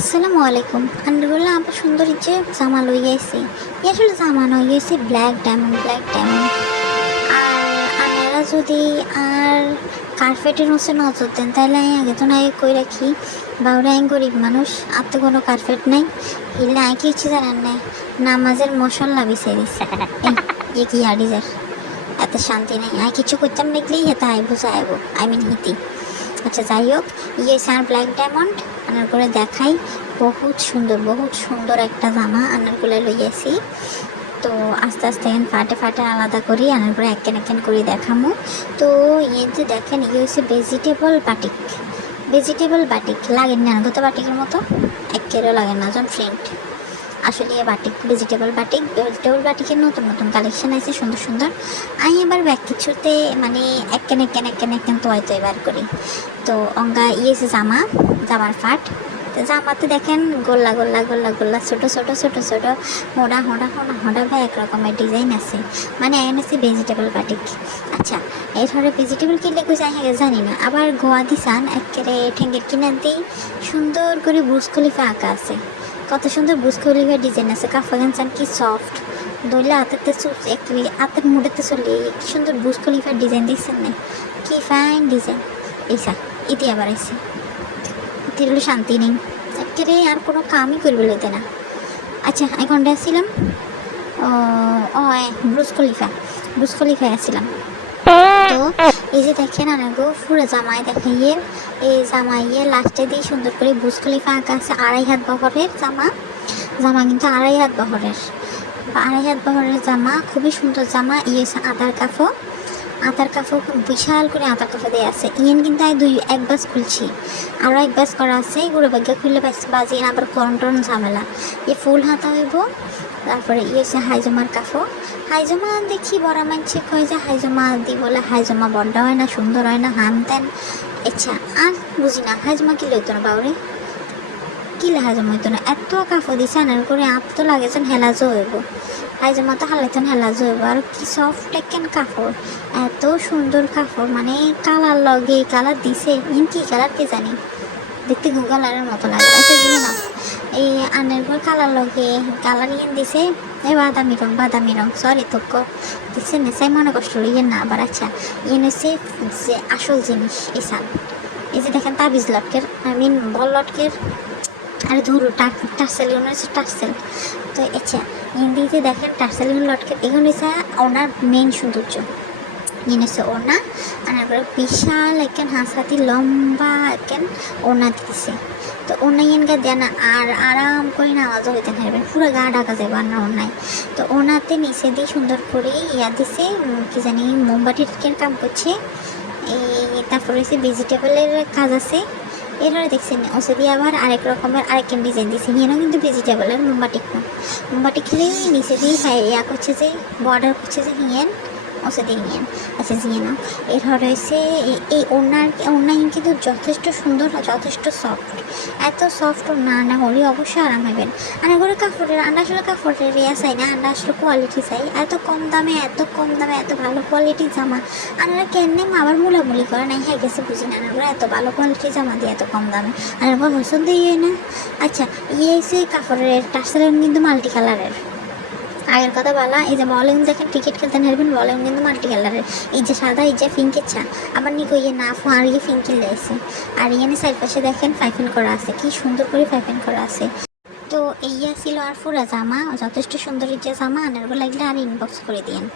আসসালামু আলাইকুম। আন্ডারগুলো আমার সুন্দর যে জামা লই গেছি আসলে জামা নয় গেছি ব্ল্যাক ডায়মন্ড ব্ল্যাক ডায়মন্ড আর আপনারা যদি আর কার্পেটের হচ্ছে নজর দেন, তাহলে আমি আগে তো নাই কই রাখি। বাউরা আমি গরিব মানুষ, আর তো কোনো কার্পেট নাই। হিলে আমি কিছু জানেন না নামাজের মশলা বিছিয়ে দিচ্ছে এই কি হাডিজার এত শান্তি নেই। আমি কিছু করতাম দেখলেই হেতা আইবো চাইব আই মিন হিতি। আচ্ছা যাই হোক ইয়ে স্যার ব্ল্যাক ডায়মন্ড আনার করে দেখাই। বহুত সুন্দর বহুত সুন্দর একটা জামা আনার করে লইয়াছি তো আস্তে আস্তে এখন ফাটে ফাটে আলাদা করি, আনার পরে একেন একেন করে দেখামো। তো ইয়ে যে দেখেন ইয়ে হচ্ছে ভেজিটেবল বাটিক ভেজিটেবল বাটিক লাগেন না, গত বাটিকের মতো? একেরও লাগে না যেন ফ্রেন্ড আসলে বাটিক ভেজিটেবল বাটিক ভেজিটেবল বাটিকের নতুন নতুন কালেকশন আছে সুন্দর সুন্দর। আমি এবার ব্যাগ কিছুতে মানে একেন একেন একেন একেন তো হয়তো এবার করি। তো অঙ্গা ইয়েছে জামা, জামার ফাট। জামাতে দেখেন গোল্লা গোল্লা গোল্লা গোল্লা, ছোটো ছোটো ছোটো ছোটো হোঁড়া হোঁড়া হোঁড়া হোঁড়া ভাই এক রকমের ডিজাইন আছে। মানে এখানে আছে ভেজিটেবল বাটিক। আচ্ছা এরপরে ভেজিটেবল কিনলে কিছু আমি জানি না। আবার গোয়া দিসান একেবারে ঠেঙ্গের কিনার দিই সুন্দর করে বুস খলিফা আঁকা আছে। কত সুন্দর বুস খলিফা ডিজাইন আছে, কাফা গান কি সফট দইলে হাতেতে একটু হাতের মুড়েতে চলে কি সুন্দর বুস খলিফার ডিজাইন দেখছেন না। কি ফাইন ডিজাইন এইসা ইতি আবার আইসি ইতির হলে শান্তি নেই। একেবারে আর কোনো কামই করবে লইতে না। আচ্ছা এখন আসছিলাম ও ও ব্রুজ খলিফা ব্রুজ খলিফায় আসছিলাম তো এই যে দেখেন আনাগো পুরো জামাই দেখাইয়ে এই জামাইয়ে লাস্টে দিয়ে সুন্দর করে খলিফা আঁকা আছে আড়াই হাত বহরের জামা। জামা কিন্তু আড়াই হাত বহরের। আড়াই হাত বহরের জামা, খুবই সুন্দর জামা। ইয়ে আধার কাফো। আধার কাফো খুব বিশাল করে আধার কাফো দেওয়া আছে। ইয়েন কিন্তু আমি দুই, এক বাস খুলছি। আরও এক বাস করা আছে। গুঁড়ো ব্যাগে খুললে পাইছে বাজি আবার করন টরন ঝামেলা। এ ফুল হাতা হইব। তারপরে ইয়ে হচ্ছে হাইজমার কাফো হাইজমা দেখি বড় মানছে কয় যায়। হাইজমা দি বলে হাইজমা বড্ড হয় না, সুন্দর হয় না, হান তেন আচ্ছা আর বুঝি না, হাইজমা কি লইতো না বাউরে? কি হাইজমা হইতো না? এত কাফো দিছে আনার করে আপ তো লাগেছেন হেলাজো হইব। হাইজমা তো হালাইতেন হেলাজো হইব। আর কি সফট কেন কাপড় এত সুন্দর কাপড় মানে কালার লগে কালার দিছে। ইন কি কালার কে জানি। দেখতে কালারের মতো লাগে। আচ্ছা না। এই আনের পর কালার লগে কালার ইয়ে দিছে। এই বাদামি রং বাদামি রং সরি তোক। দিছে নেশাই মনে কষ্ট ইয়ে না, আবার আচ্ছা। ইয়ে নেছে যে আসল জিনিস, এই সাল। এই যে দেখেন তাবিজ লটকের, আই মিন বল লটকের, আর ধরু টার্সেল ইউন হচ্ছে টার্সেল। তো আচ্ছা হিন্দিতে দেখেন টার্সেল ইউন লটকের, এগুলো হচ্ছে ওনার মেন সৌন্দর্য। জিনিসে ওনা, আর একবার বিশাল একেন হাসাতি লম্বা একেন ওনা দিতেছে। তো ওনা ইনকা দেয় না, আর আরাম করে নামাজও হইতে থাকবেন পুরো গা ঢাকা যাবে আর না ওনায়। তো ওনাতে নিচে দিয়ে সুন্দর করে ইয়া দিছে কি জানি মোমবাতির কাম করছে। এই তারপরে হচ্ছে ভেজিটেবলের কাজ আছে। এরপরে দেখছেন, ওসে দিয়ে আবার আরেক রকমের আরেক ডিজাইন দিছে। নিয়েও কিন্তু ভেজিটেবলের মোমবাটি মোমবাটি খেলে নিচে দিয়ে ইয়া করছে যে বর্ডার করছে যে হিয়েন ওসে দিয়ে নিয়েন আচ্ছা দিয়ে নাও। এরপর রয়েছে এই- ওনার ওনার কিন্তু যথেষ্ট সুন্দর, যথেষ্ট সফট এত সফট না না হলে অবশ্যই আরাম হবেন আর এগুলো কাপড়ের আন্ডা আসলে কাপড়ের ইয়া চাই না আন্ডা আসলে কোয়ালিটি চাই। এত কম দামে, এত কম দামে, এত ভালো কোয়ালিটির জামা আনারা কেন আবার মুলামুলি করে? নাই হ্যাঁ গেছে বুঝি না। আনারা এত ভালো কোয়ালিটির জামা দিয়ে এত কম দামে। আর হসন দিয়ে না? আচ্ছা ইয়ে এসে কাপড়ের টার্সেলের কিন্তু মাল্টি কালারের আগের কথা বলা, এই যে বলিউড দেখেন ক্রিকেট খেলতে হারবেন বলিউড কিন্তু মাল্টি কালারের এই যে সাদা, এই যে ফিঙ্কির চা আবার নিকো ইয়ে না আর ইয়ে পিঙ্ক কিনলে আর ইয়ানে সাইড পাশে দেখেন ফাইফেন করা আছে, কি সুন্দর করে ফাইফেন করা আছে। তো এইয়া ছিল আর ফুরা জামা, যথেষ্ট সুন্দর যে জামা আনারগুলো লাগলে আর ইনবক্স করে দিয়েন।